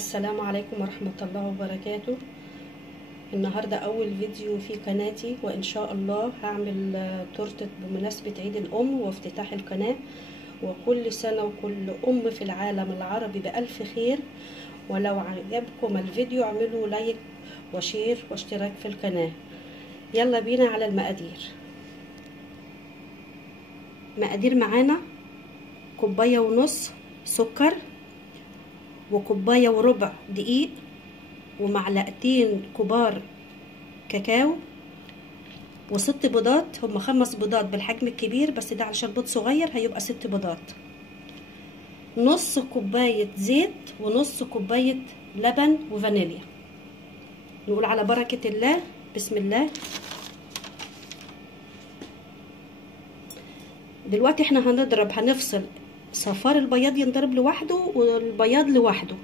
السلام عليكم ورحمة الله وبركاته. النهاردة أول فيديو في قناتي، وإن شاء الله هعمل تورتة بمناسبة عيد الأم وافتتاح القناة. وكل سنة وكل أم في العالم العربي بألف خير. ولو عجبكم الفيديو اعملوا لايك وشير واشتراك في القناة. يلا بينا على المقادير. مقادير معانا: كوباية ونص سكر، وكوباية وربع دقيق، ومعلقتين كبار كاكاو، وست بيضات. هم 5 بيضات بالحجم الكبير، بس ده علشان بيض صغير هيبقى 6 بيضات. نص كوباية زيت، ونص كوباية لبن وفانيليا. نقول على بركة الله. بسم الله. دلوقتي احنا هنفصل صفار البياض، ينضرب لوحده والبياض لوحده.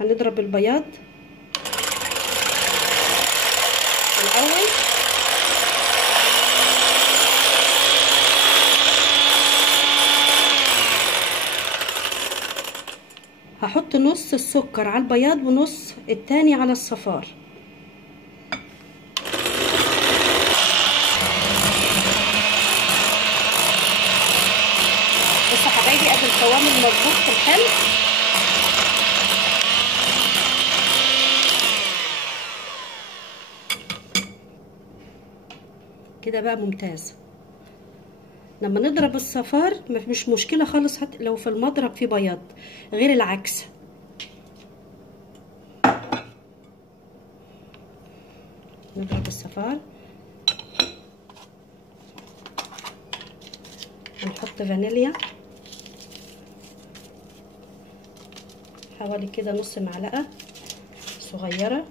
هنضرب البياض الأول، هحط نص السكر على البياض ونص التاني على الصفار. بصوا حبايبي، ادي القوام المظبوط في الحلو. كده بقى ممتاز. لما نضرب الصفار مش مشكلة خالص، حتى لو في المضرب فيه بياض، غير العكس. نضرب الصفار، هنحط فانيليا حوالي كده نص معلقة صغيرة.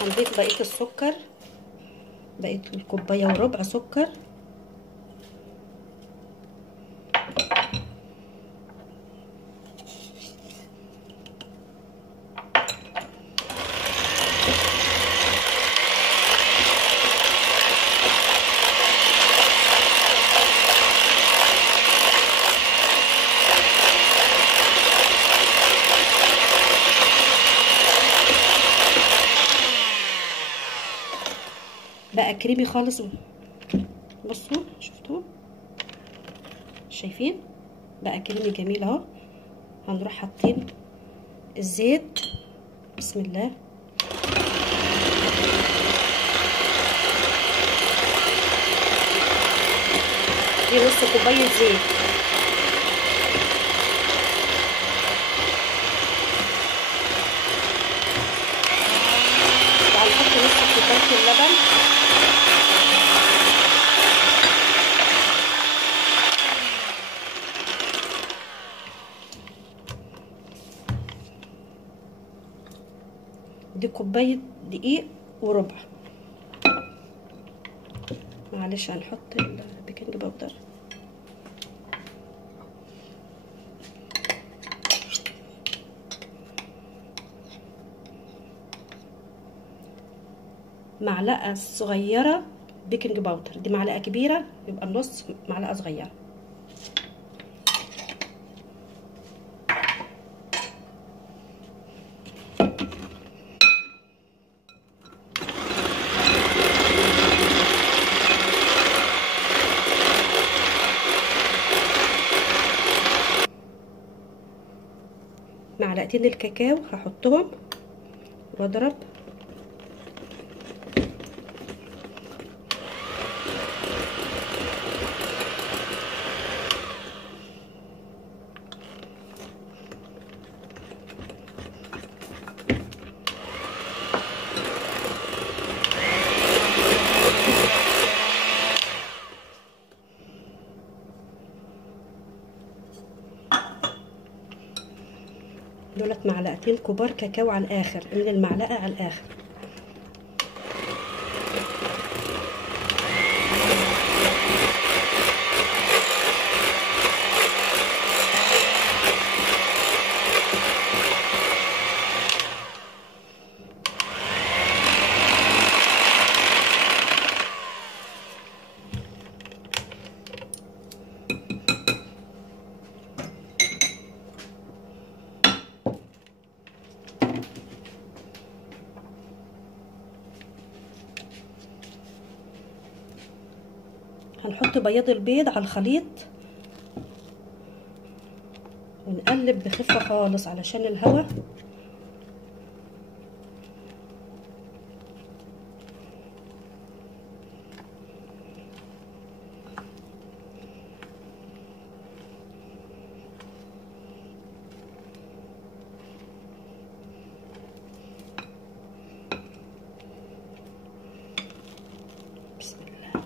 هنضيف بقية السكر، بقية الكوباية وربع سكر. بقى كريمي خالص. بصوا، شفتوا؟ شايفين؟ بقى كريمي جميل اهو. هنروح حاطين الزيت. بسم الله. دي نص كوباية زيت. وهنحط نص كوباية اللبن. دي كوباية دقيق وربع. معلش هنحط البيكنج باودر. معلقة صغيرة بيكنج باودر، دي معلقة كبيرة يبقى النص معلقة صغيرة. معلقتين الكاكاو هحطهم واضرب. دولت معلقتين كبار كاكاو على الاخر، من المعلقه على الاخر. هنحط بياض البيض على الخليط ونقلب بخفة خالص علشان الهواء. بسم الله.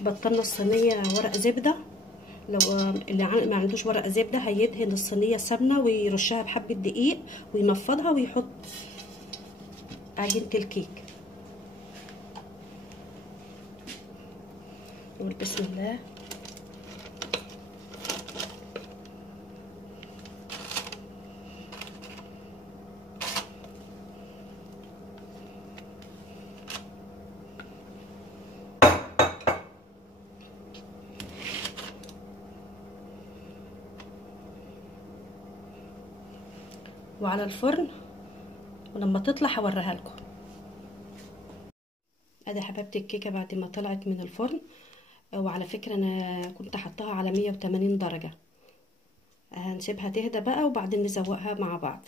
بطلنا الصينيه ورق زبده. لو اللي ما عندوش ورق زبده هيدهن الصينيه سمنه ويرشها بحبه دقيق وينفضها ويحط عجينه الكيك. نقول بسم الله. وعلى الفرن، ولما تطلع هوريها لكم. ادي حبيبتي الكيكه بعد ما طلعت من الفرن. وعلى فكره انا كنت حطاها على 180 درجه. هنسيبها تهدى بقى وبعدين نزوقها مع بعض.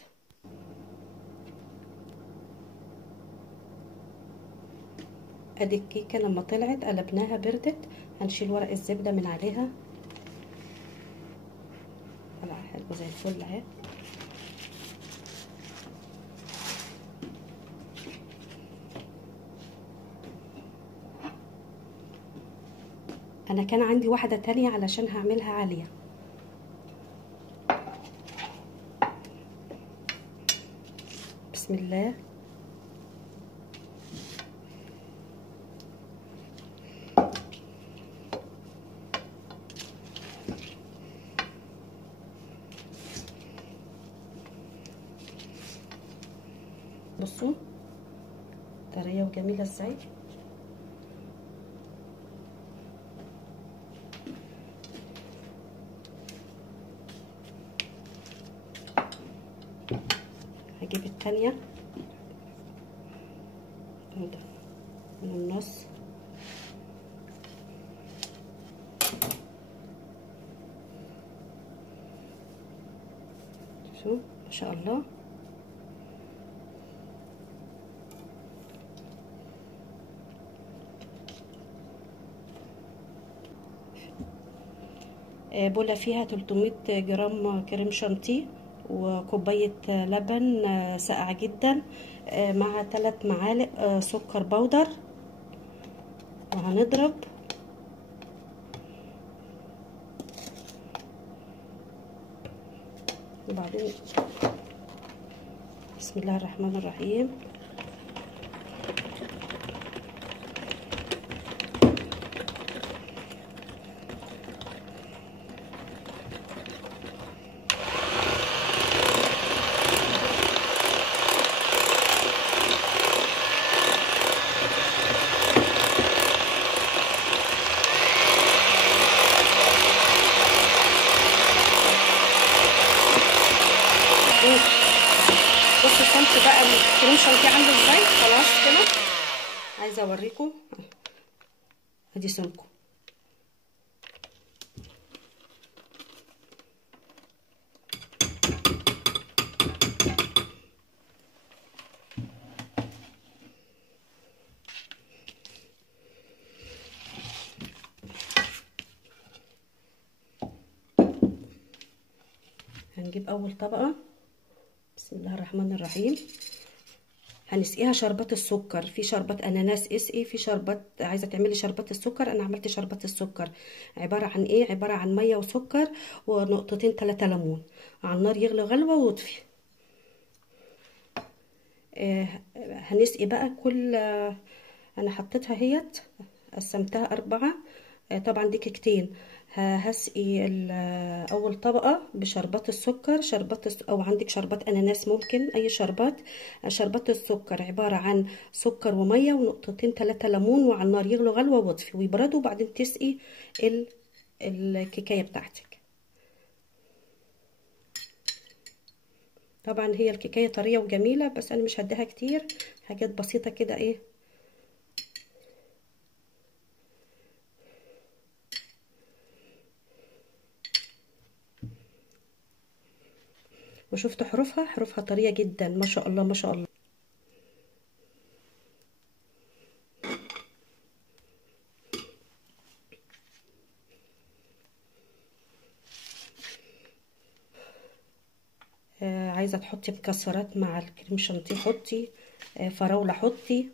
ادي الكيكه لما طلعت قلبناها بردت. هنشيل ورق الزبده من عليها. طلع حلو زي الفل اهي. انا كان عندي واحده تانية علشان هعملها عاليه. بسم الله. بصوا طريه وجميله ازاي. هجيب التانية من النص. شوف ما شاء الله. بولة فيها 300 جرام كريم شانتيه وكوباية لبن ساقع جدا مع 3 معالق سكر بودر. وهنضرب وبعدين بسم الله الرحمن الرحيم. بصوا الصنف بقى الكريم شانتيه عامله ازاي. خلاص كده عايزه اوريكم. ادي سمكه. هنجيب اول طبقة. بسم الله الرحمن الرحيم. هنسقيها شربات السكر. في شربات اناناس اسقي، في شربات عايزه تعملي شربات السكر. انا عملت شربات السكر. عباره عن ايه؟ عباره عن ميه وسكر ونقطتين 3 ليمون على النار، يغلي غلوه واطفي. هنسقي بقى كل انا حطيتها هيت، قسمتها 4. طبعا دي كيكتين. هسقي اول طبقه بشربات السكر. او عندك شربات اناناس، ممكن اي شربات. شربات السكر عباره عن سكر وميه ونقطتين 3 ليمون، وعلى النار يغلوا غلوه واطفي ويبردوا، وبعدين تسقي الكيكايه بتاعتك. طبعا هي الكيكايه طريه وجميله، بس انا مش هديها كتير، حاجات بسيطه كده ايه. وشفت حروفها طريه جدا، ما شاء الله ما شاء الله. عايزه تحطي مكسرات مع الكريم شانتيه حطي، فراوله حطي.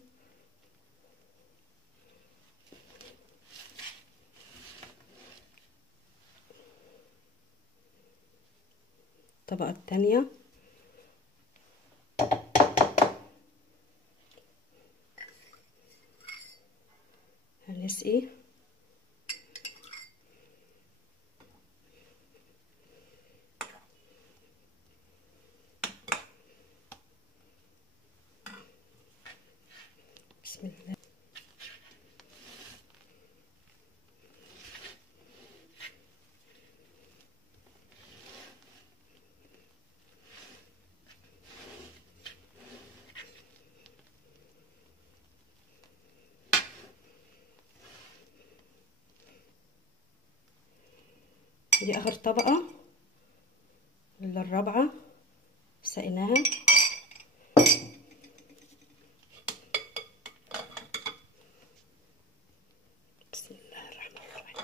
الطبقه التانية هنسقي. بسم الله. دي اخر طبقه، الرابعه سقيناها. بسم الله الرحمن الرحيم.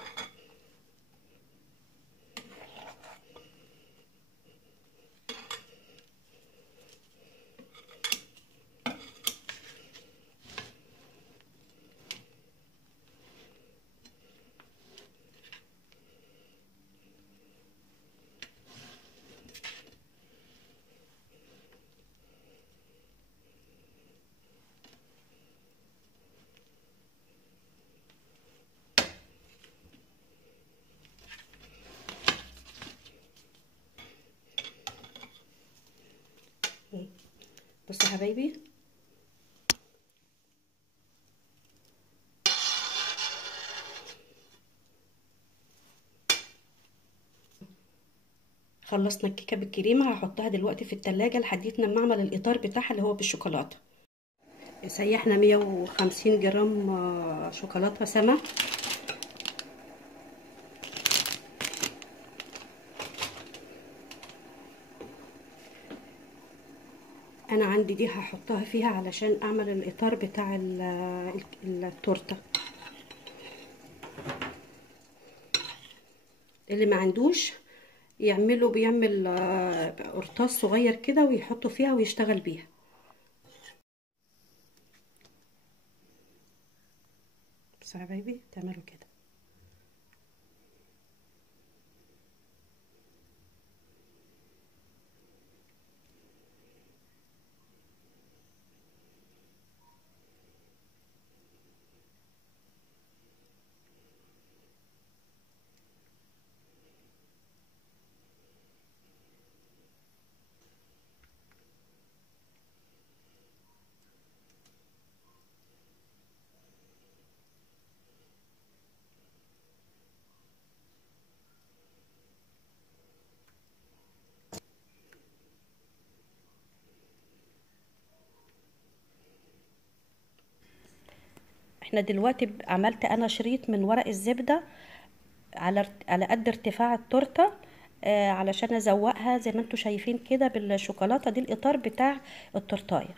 بصوا يا حبايبي، خلصنا الكيكه بالكريمه. هحطها دلوقتي في التلاجة لحد ما اعمل الاطار بتاعها اللي هو بالشوكولاته. سيحنا 150 جرام شوكولاته سما. انا عندي دي هحطها فيها علشان اعمل الاطار بتاع التورته. اللي ما عندوش بيعمل قرطاس صغير كده ويحطه فيها ويشتغل بيها. بس يا حبايبي تعملوا كده. احنا دلوقتي عملت انا شريط من ورق الزبده على قد ارتفاع التورته، علشان ازوقها زي ما انتم شايفين كده بالشوكولاته. دي الاطار بتاع التورتايه.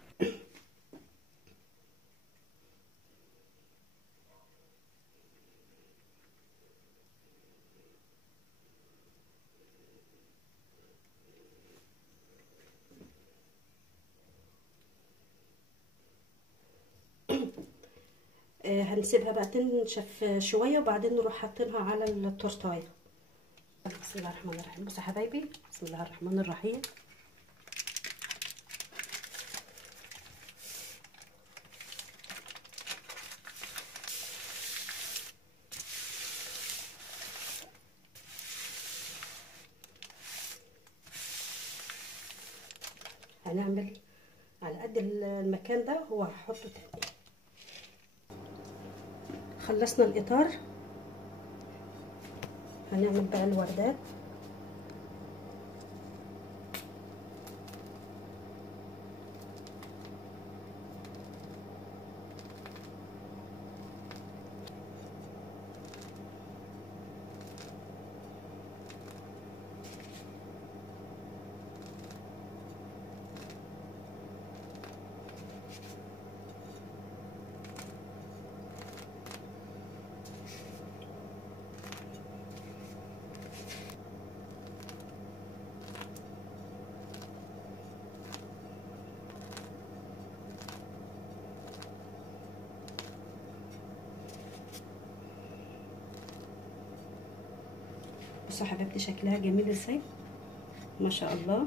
هنسيبها بقى تنشف شويه وبعدين نروح حاطينها على التورتايه. بسم الله الرحمن الرحيم. بصوا يا حبايبي، بسم الله الرحمن الرحيم. هنعمل على قد المكان ده وهحطه تاني. خلصنا الاطار، هنعمل بقى الوردات. بصوا يا حبيبتي شكلها جميل ازاي، ما شاء الله.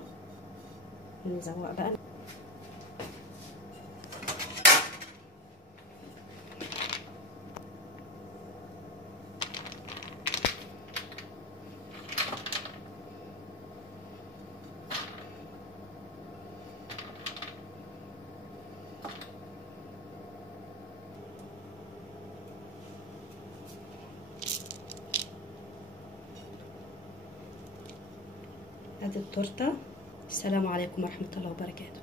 نزوق بقى. ادي التورته. السلام عليكم ورحمه الله وبركاته.